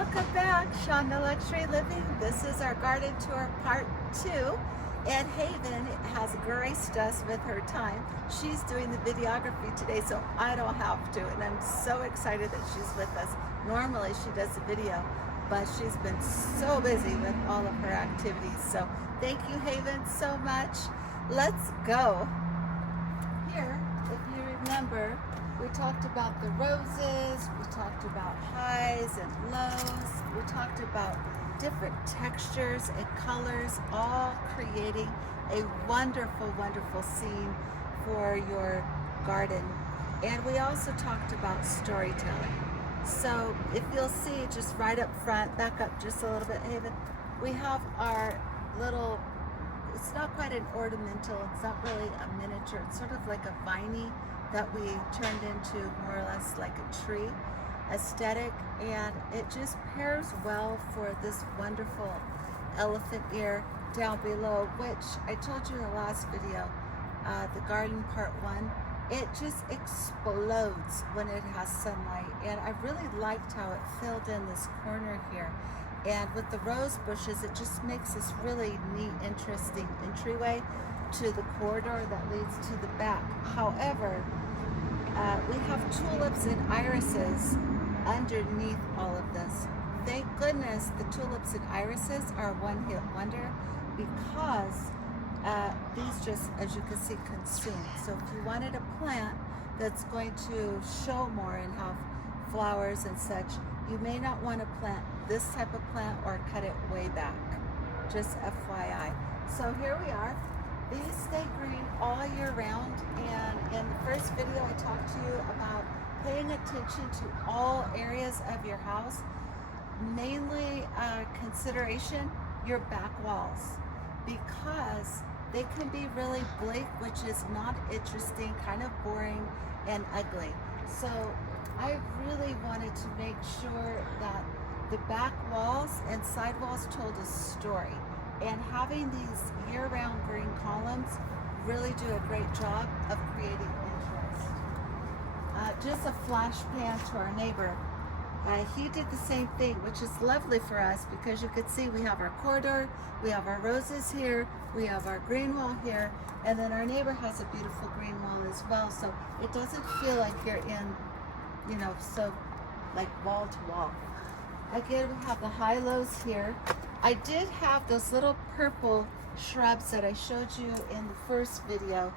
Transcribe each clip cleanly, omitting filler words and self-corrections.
welcome back, Chanda Luxury Living. This is our garden tour part 2, and Haven has graced us with her time. She's doing the videography today, so I don't have to, and I'm so excited that she's with us. Normally she does the video, but she's been so busy with all of her activities. So thank you, Haven, so much. Let's go. Here, if you remember, we talked about the roses, we talked about highs and lows, we talked about different textures and colors, all creating a wonderful, wonderful scene for your garden. And we also talked about storytelling. So if you'll see just right up front, back up just a little bit, Haven, we have our little, it's not quite an ornamental, it's not really a miniature, it's sort of like a viney that we turned into more or less like a tree aesthetic, and it just pairs well for this wonderful elephant ear down below, which I told you in the last video, the garden part 1, it just explodes when it has sunlight, and I really liked how it filled in this corner here. And with the rose bushes, it just makes this really neat, interesting entryway to the corridor that leads to the back. However, we have tulips and irises underneath all of this. Thank goodness the tulips and irises are a one-hit wonder, because these just, as you can see, consume. So if you wanted a plant that's going to show more and have flowers and such, you may not want to plant this type of plant or cut it way back. Just FYI. So here we are. These stay green all year round, and in the first video I talked to you about paying attention to all areas of your house, mainly consideration your back walls, because they can be really bleak, which is not interesting, kind of boring and ugly. So I really wanted to make sure that the back walls and side walls told a story. And having these year-round green columns really do a great job of creating interest. Just a flash pan to our neighbor. He did the same thing, which is lovely for us, because you could see we have our corridor, we have our roses here, we have our green wall here, and then our neighbor has a beautiful green wall as well. So it doesn't feel like you're in, you know, so like wall to wall. Again, we have the high-lows here. I did have those little purple shrubs that I showed you in the first video,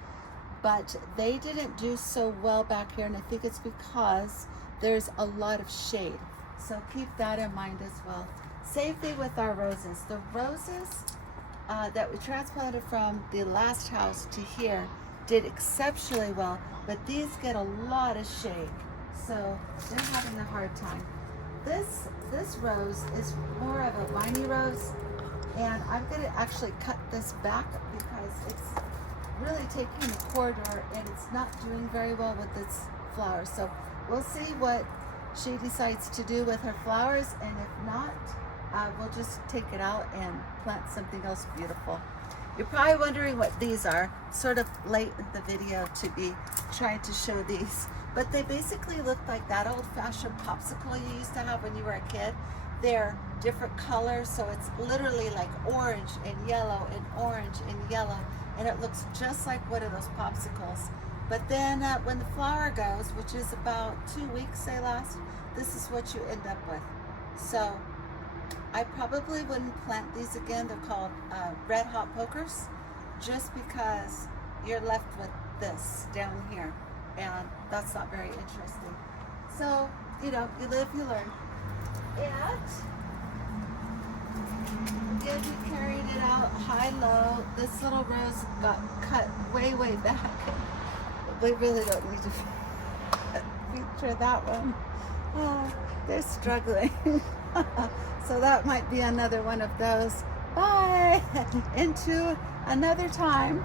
but they didn't do so well back here, and I think it's because there's a lot of shade. So keep that in mind as well. Same thing with our roses. The roses that we transplanted from the last house to here did exceptionally well, but these get a lot of shade, so they're having a hard time. This rose is more of a viney rose, and I'm going to actually cut this back because it's really taking the corridor and it's not doing very well with its flowers. So we'll see what she decides to do with her flowers, and if not, we'll just take it out and plant something else beautiful. You're probably wondering what these are. Sort of late in the video to be trying to show these, but they basically look like that old-fashioned popsicle you used to have when you were a kid. They're different colors, so it's literally like orange and yellow and orange and yellow, and it looks just like one of those popsicles. But then when the flower goes, which is about 2 weeks they last, this is what you end up with. So I probably wouldn't plant these again. They're called red hot pokers, just because you're left with this down here, and that's not very interesting. So, you know, you live, you learn. And again, we carried it out high-low. This little rose got cut way, way back. We really don't need to feature that one. They're struggling. So that might be another one of those. Bye! Into another time.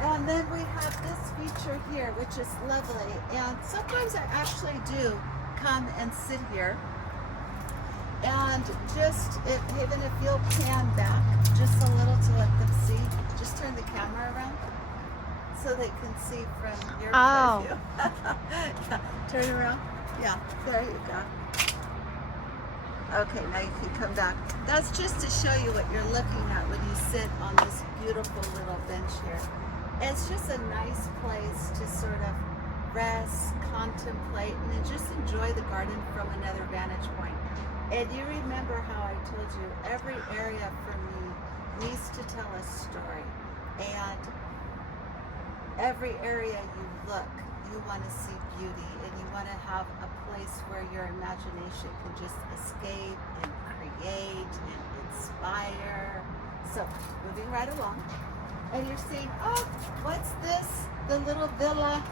And then we have this feature here, which is lovely. And sometimes I actually do come and sit here. And just, even if you'll pan back just a little to let them see, just turn the camera around so they can see from your point of view. Turn around. Yeah, there you go. Okay, now you can come back. That's just to show you what you're looking at when you sit on this beautiful little bench here. It's just a nice place to sort of rest, contemplate, and then just enjoy the garden from another vantage point. And you remember how I told you every area for me needs to tell a story. And every area you look, you want to see beauty, and you want to have a place where your imagination can just escape and create and inspire. So, moving right along. And you're seeing, oh, what's this? The little villa.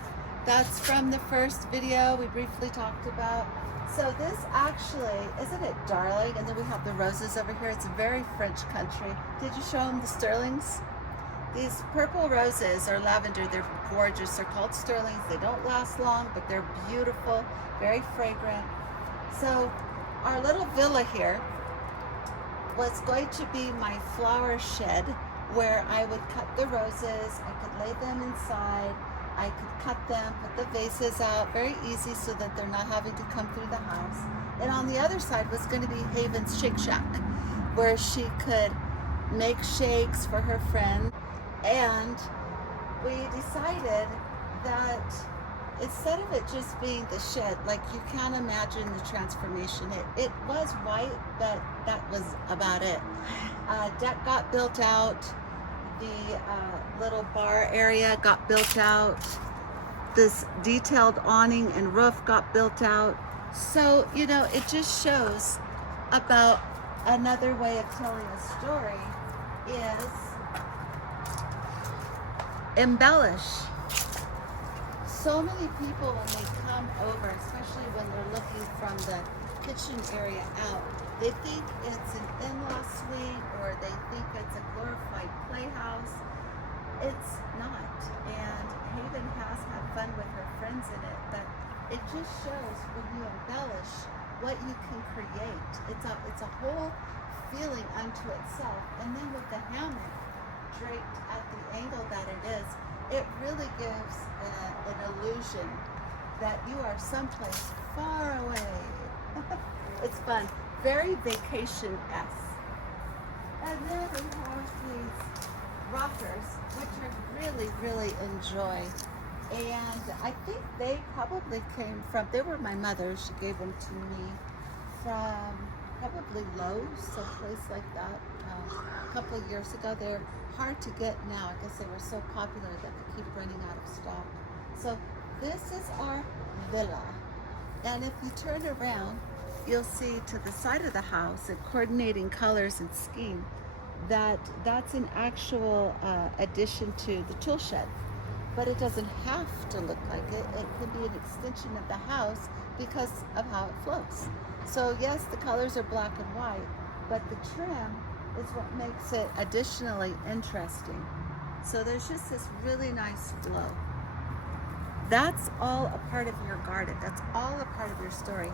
That's from the first video we briefly talked about. So this actually, isn't it darling? And then we have the roses over here. It's a very French country. Did you show them the sterlings? These purple roses or lavender, they're gorgeous. They're called sterlings. They don't last long, but they're beautiful, very fragrant. So our little villa here was going to be my flower shed where I would cut the roses. I could lay them inside. I could cut them, put the vases out, very easy so that they're not having to come through the house. And on the other side was going to be Haven's Shake Shack, where she could make shakes for her friend. And we decided that instead of it just being the shed, like you can't imagine the transformation. It was white, but that was about it. Deck got built out. The little bar area got built out. This detailed awning and roof got built out. So, you know, it just shows about another way of telling a story is embellish. So many people when they come over, especially when they're looking from the kitchen area out, they think it's an in-law suite or they think it's a glorified playhouse. It's not. And Haven has had fun with her friends in it, but it just shows when you embellish what you can create. It's a whole feeling unto itself. And then with the hammock draped at the angle that it is, it really gives an illusion that you are someplace far away. It's fun. Very vacation-esque. And then we have these rockers, which I really, really enjoy. And I think they probably came from, they were my mother's. She gave them to me from probably Lowe's, someplace like that, a couple of years ago. They're hard to get now. I guess they were so popular that they keep running out of stock. So this is our villa. And if you turn around, you'll see to the side of the house in coordinating colors and scheme that's an actual addition to the tool shed. But it doesn't have to look like it. It can be an extension of the house because of how it flows. So yes, the colors are black and white, but the trim is what makes it additionally interesting. So there's just this really nice flow. That's all a part of your garden. That's all a part of your story.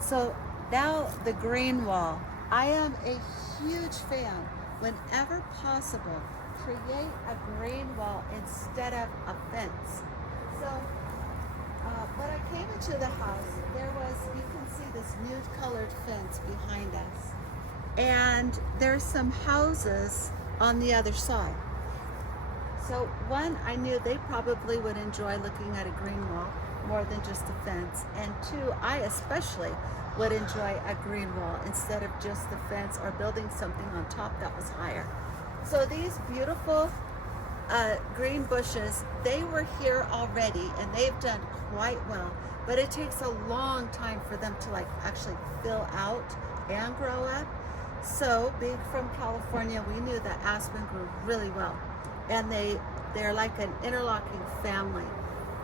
So now the green wall. I am a huge fan, whenever possible, create a green wall instead of a fence. So when I came into the house, there was, you can see this nude colored fence behind us. And there's some houses on the other side. So one, I knew they probably would enjoy looking at a green wall more than just a fence. And two, I especially would enjoy a green wall instead of just the fence or building something on top that was higher. So these beautiful green bushes, they were here already and they've done quite well, but it takes a long time for them to like actually fill out and grow up. So being from California, we knew that aspen grew really well, and they're like an interlocking family,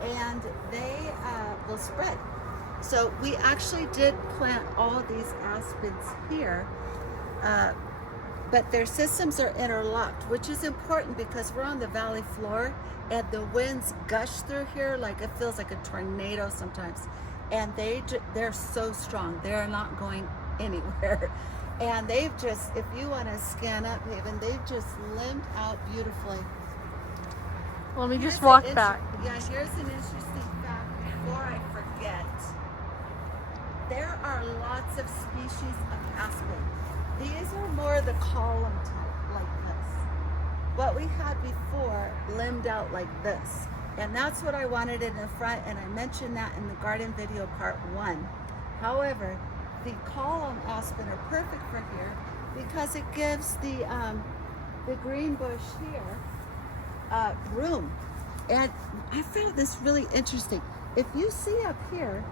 and they will spread. So we actually did plant all these aspens here, but their systems are interlocked, which is important because we're on the valley floor and the winds gush through here like it feels like a tornado sometimes. And they're so strong. They're not going anywhere. And they've just, if you want to scan up Haven, they've just limbed out beautifully. Well, let me just walk back. Yeah, here's an interesting fact before I forget. there are lots of species of aspen. These are more the column type, like this. What we had before limbed out like this. And that's what I wanted in the front, and I mentioned that in the garden video part 1. However, the column aspen are perfect for here because it gives the green bush here room. And I found this really interesting. If you see up here,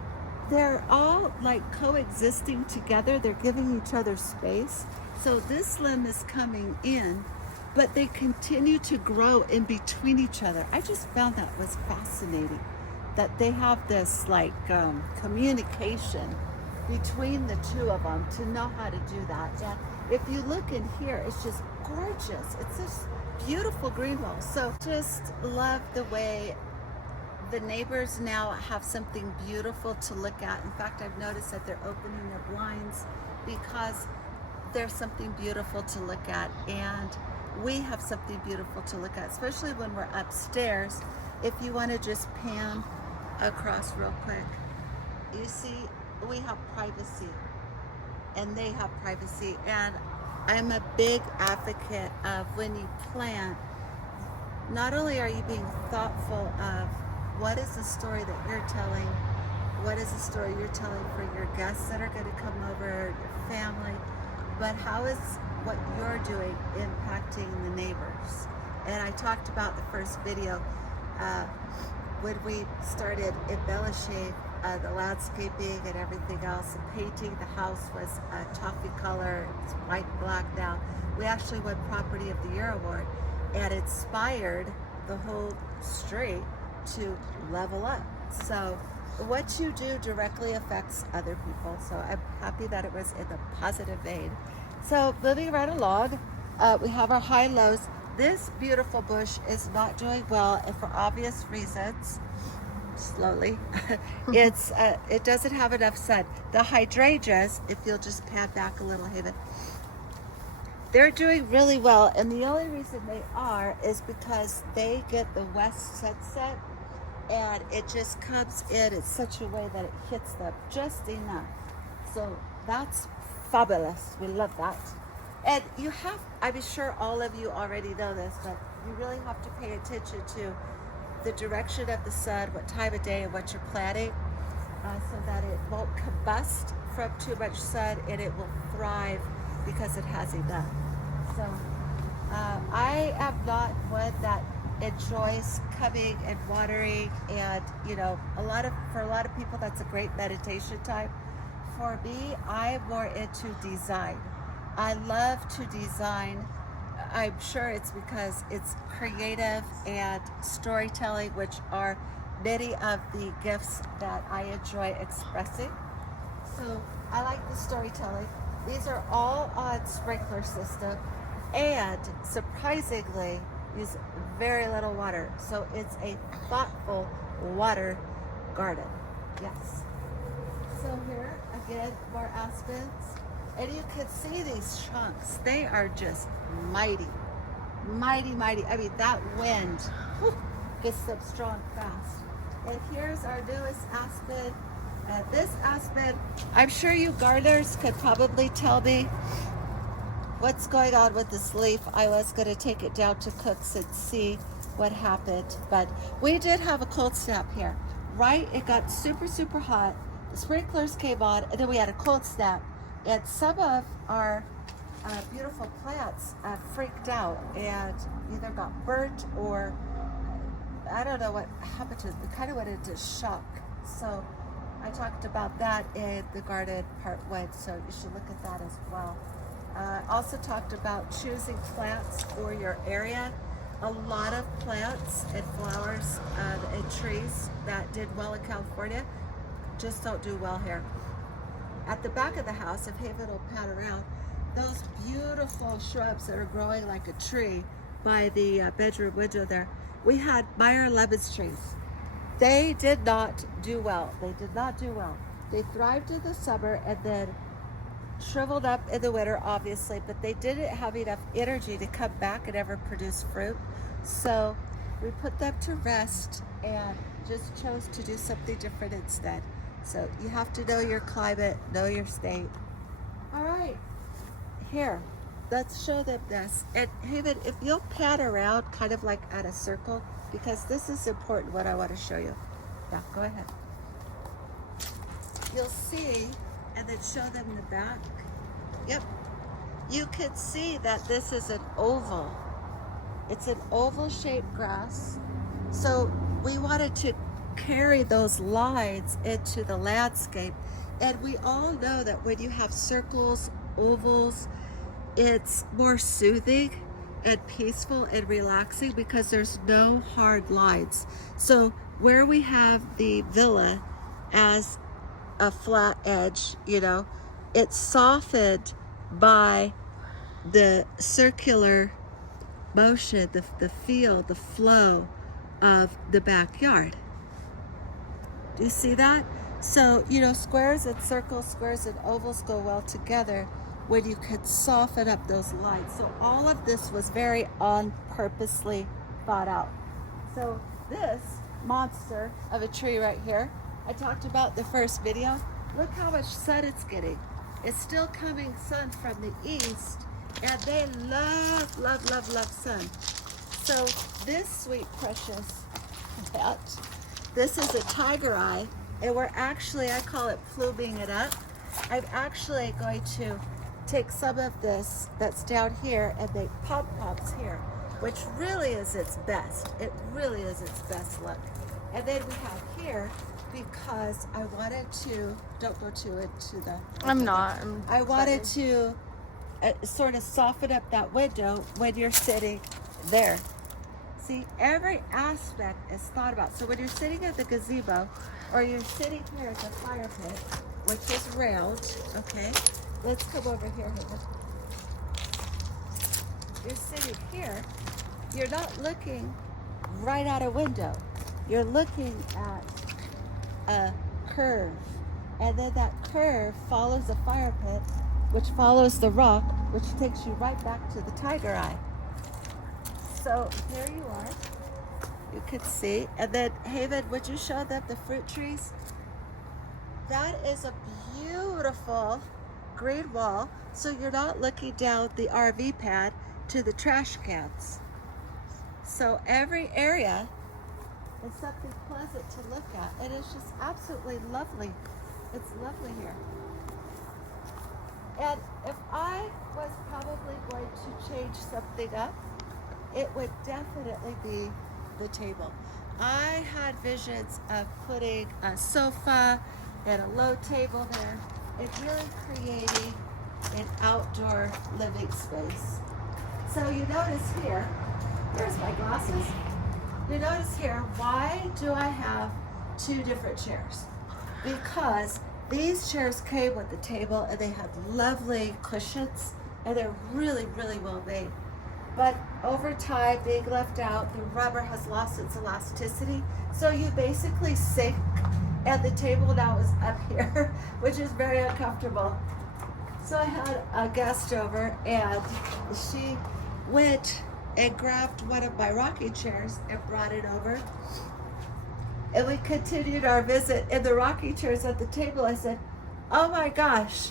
they're all like coexisting together. They're giving each other space. So this limb is coming in, but they continue to grow in between each other. I just found that was fascinating, that they have this like communication between the two of them to know how to do that. And if you look in here, it's just gorgeous. It's this beautiful green wall. So just love the way the neighbors now have something beautiful to look at. In fact, I've noticed that they're opening their blinds because there's something beautiful to look at, and we have something beautiful to look at, especially when we're upstairs. If you want to just pan across real quick, you see we have privacy and they have privacy. And I'm a big advocate of when you plant, not only are you being thoughtful of what is the story that you're telling, what is the story you're telling for your guests that are going to come over, your family, but how is what you're doing impacting the neighbors. And I talked about the first video when we started embellishing the landscaping and everything else, and painting. The house was a toffee color, it's white and black now. We actually won Property of the Year award, and inspired the whole street to level up. So what you do directly affects other people. So I'm happy that it was in the positive vein. So moving right along, we have our high lows. This beautiful bush is not doing well, and for obvious reasons. Slowly, it doesn't have enough sun. The hydrangeas, if you'll just pan back a little, Haven, they're doing really well, and the only reason they are is because they get the west sunset, and it just comes in such a way that it hits them just enough. So that's fabulous. We love that. And you have, I'm sure all of you already know this, but you really have to pay attention to the direction of the sun, what time of day, and what you're planting, so that it won't combust from too much sun, and it will thrive because it has enough. So I am not one that enjoys coming and watering, and for a lot of people that's a great meditation time. For me, I'm more into design. I love to design. I'm sure it's because it's creative and storytelling, which are many of the gifts that I enjoy expressing. So I like the storytelling. These are all on sprinkler system, and surprisingly use very little water. So it's a thoughtful water garden. Yes. So here again, more aspens. And you can see these trunks. They are just mighty, mighty, mighty. I mean, that wind gets them strong fast. And here's our newest aspen. This aspen, I'm sure you gardeners could probably tell me what's going on with this leaf. I was going to take it down to Cook's and see what happened. But we did have a cold snap here, right? It got super, super hot. The sprinklers came on, and then we had a cold snap. And some of our beautiful plants freaked out and either got burnt or I don't know what happened to them. They kind of went into shock. So I talked about that in the garden part 1, so you should look at that as well. Also talked about choosing plants for your area. A lot of plants and flowers and trees that did well in California just don't do well here. At the back of the house, if Haven will pan around, those beautiful shrubs that are growing like a tree by the bedroom window there, we had Meyer lemons trees. They did not do well. They did not do well. They thrived in the summer and then shriveled up in the winter, obviously, but they didn't have enough energy to come back and ever produce fruit. So we put them to rest and just chose to do something different instead. So you have to know your climate, know your state. All right, here, let's show them this. And Haven, if you'll pan around kind of like at a circle, because this is important what I want to show you. Yeah, go ahead. You'll see, and then show them the back. Yep. You can see that this is an oval. It's an oval shaped grass. So we wanted to carry those lines into the landscape. And we all know that when you have circles, ovals, it's more soothing and peaceful and relaxing because there's no hard lines. So where we have the villa as a flat edge, you know, it's softened by the circular motion, the feel, the flow of the backyard. Do you see that? So, you know, squares and circles, squares and ovals go well together when you could soften up those lines. So all of this was very on purposely thought out. So this monster of a tree right here, I talked about the first video. Look how much sun it's getting. It's still coming sun from the east, and they love, love, love, love sun. So this sweet precious pet, this is a tiger eye, and we're actually, I call it pluming it up. I'm actually going to take some of this that's down here and make pom-poms here, which really is its best. It really is its best look. And then we have here, because I wanted to, don't go too into the... I wanted to sort of soften up that window when you're sitting there. See, every aspect is thought about. So when you're sitting at the gazebo, or you're sitting here at the fire pit, which is round, okay? Let's come over here. You're sitting here, you're not looking right out a window. You're looking at a curve, and then that curve follows the fire pit, which follows the rock, which takes you right back to the tiger eye. So here you are. You can see. And then, Haven, would you show them the fruit trees? That is a beautiful green wall. So you're not looking down the RV pad to the trash cans. So every area is something pleasant to look at. And it's just absolutely lovely. It's lovely here. And if I was probably going to change something up, it would definitely be the table. I had visions of putting a sofa and a low table there and really creating an outdoor living space. So you notice here, here's my glasses. You notice here, why do I have two different chairs? Because these chairs came with the table and they have lovely cushions and they're really, really well made. But over time, being left out, the rubber has lost its elasticity. So you basically sink, and the table now is up here, which is very uncomfortable. So I had a guest over, and she went and grabbed one of my rocking chairs and brought it over. And we continued our visit in the rocking chairs at the table. I said, oh my gosh,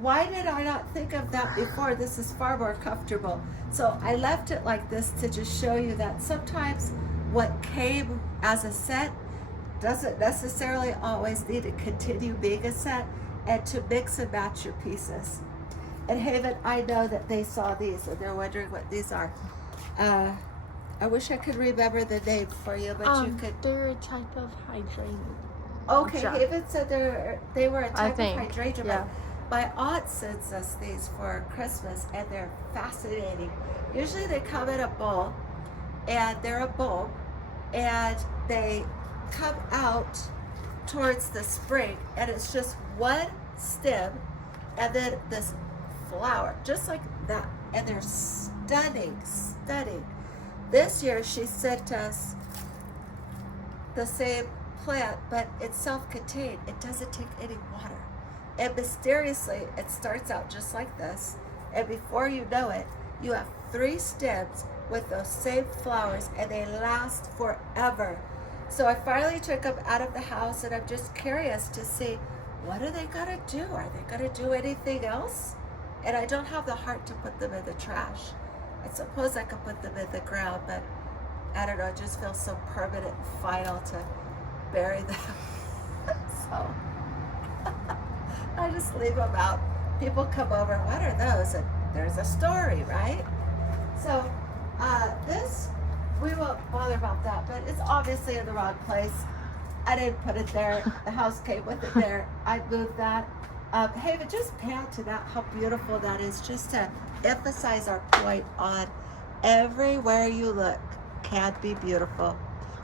why did I not think of that before? This is far more comfortable. So I left it like this to just show you that sometimes what came as a set doesn't necessarily always need to continue being a set, and to mix and match your pieces. And Haven, I know that they saw these and they're wondering what these are. I wish I could remember the name for you, but you could. They're a type of hydrangea. Okay, Haven said they were a type of hydrangea. Yeah. My aunt sends us these for Christmas, and they're fascinating. Usually they come in a bowl, and they're a bulb, and they come out towards the spring, and it's just one stem, and then this flower, just like that, and they're stunning, stunning. This year she sent us the same plant, but it's self-contained. It doesn't take any water. And mysteriously, it starts out just like this. And before you know it, you have 3 stems with those same flowers, and they last forever. So I finally took them out of the house, and I'm just curious to see, what are they gonna do? Are they gonna do anything else? And I don't have the heart to put them in the trash. I suppose I could put them in the ground, but I don't know, it just feels so permanent and final to bury them. So I just leave them out. People come over, what are those? And there's a story, right? So this, we won't bother about that, but it's obviously in the wrong place. I didn't put it there. The house came with it there. I moved that. Hey, but just pan to that, how beautiful that is, just to emphasize our point on everywhere you look can be beautiful.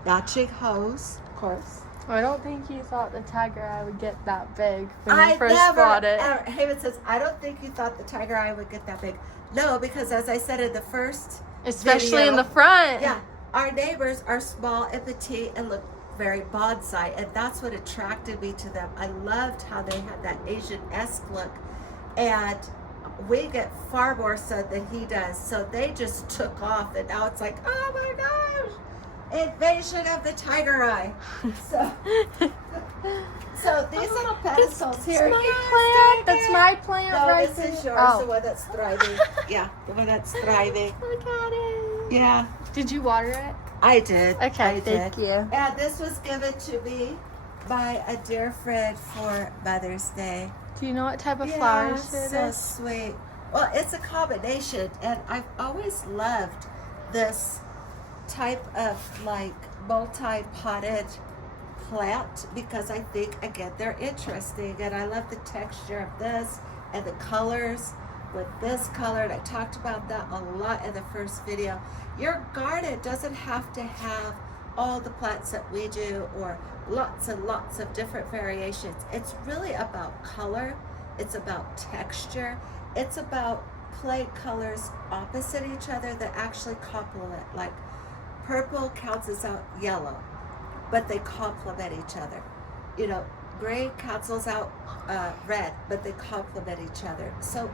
Matching hose, of course. I don't think you thought the tiger eye would get that big when I you first never, bought it. Haven says, I don't think you thought the tiger eye would get that big. No, because as I said in the first Especially video, in the front. yeah, our neighbors are small and petite and look very bonsai, and that's what attracted me to them. I loved how they had that Asian-esque look, and we get far more sun than he does, so they just took off, and now it's like, oh my gosh, invasion of the tiger eye. So these little pedestals here. That's my Yes, plant. take That's it. my plant No, right this is there. yours, Oh. the one that's thriving. Yeah, the one that's thriving. Look at it. Yeah, Did you water it? I did. Okay, I thank did. you. And this was given to me by a dear friend for Mother's Day. Do you know what type of Yeah, flowers it so is? sweet. Well, it's a combination, and I've always loved this type of like multi-potted plant because I think, again, they're interesting, and I love the texture of this and the colors with this color, and I talked about that a lot in the first video. Your garden doesn't have to have all the plants that we do or lots and lots of different variations. It's really about color, it's about texture, it's about play colors opposite each other that actually complement. Like purple cancels out yellow, but they complement each other. You know, gray cancels out red, but they complement each other. So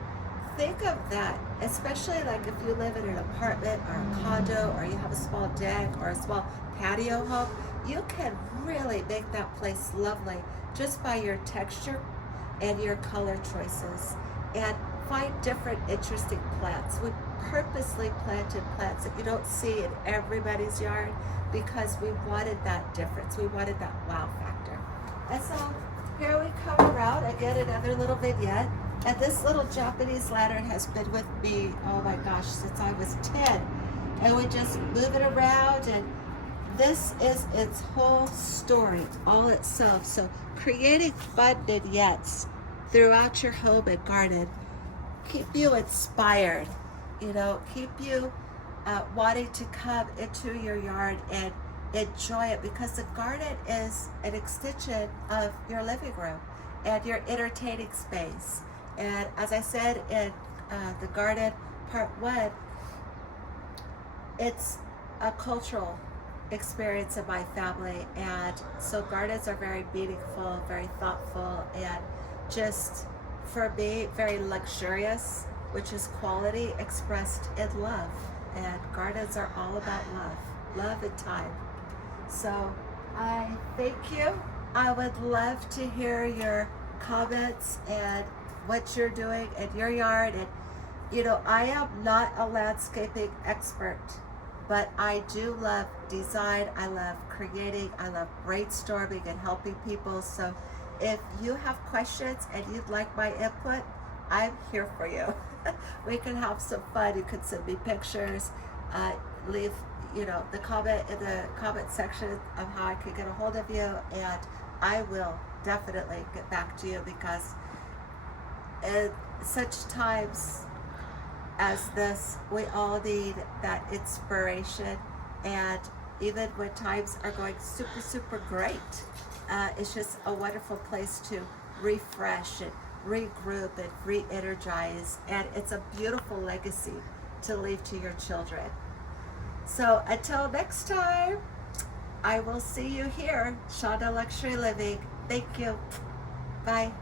think of that, especially like if you live in an apartment or a condo, or you have a small deck or a small patio home, you can really make that place lovely just by your texture and your color choices. And find different interesting plants. We purposely planted plants that you don't see in everybody's yard because we wanted that difference. We wanted that wow factor. And so here we come around again, another little vignette. And this little Japanese lantern has been with me, oh my gosh, since I was 10. And we just move it around, and this is its whole story, all itself. So creating fun vignettes throughout your home and garden keep you inspired, you know, keep you wanting to come into your yard and enjoy it, because the garden is an extension of your living room and your entertaining space. And as I said in the garden part 1, it's a cultural experience in my family, and so gardens are very meaningful, very thoughtful, and just for me very luxurious, which is quality expressed in love. And gardens are all about love and time. So I thank you. I would love to hear your comments and what you're doing in your yard. And you know, I am not a landscaping expert, but I do love design, I love creating, I love brainstorming and helping people. So if you have questions and you'd like my input, I'm here for you. We can have some fun. You can send me pictures, leave, you know, the comment in the comment section of how I can get a hold of you, and I will definitely get back to you, because in such times as this, we all need that inspiration. And even when times are going super great, it's just a wonderful place to refresh and regroup and re-energize, and it's a beautiful legacy to leave to your children. So until next time, I will see you here, Chanda Luxury Living. Thank you. Bye.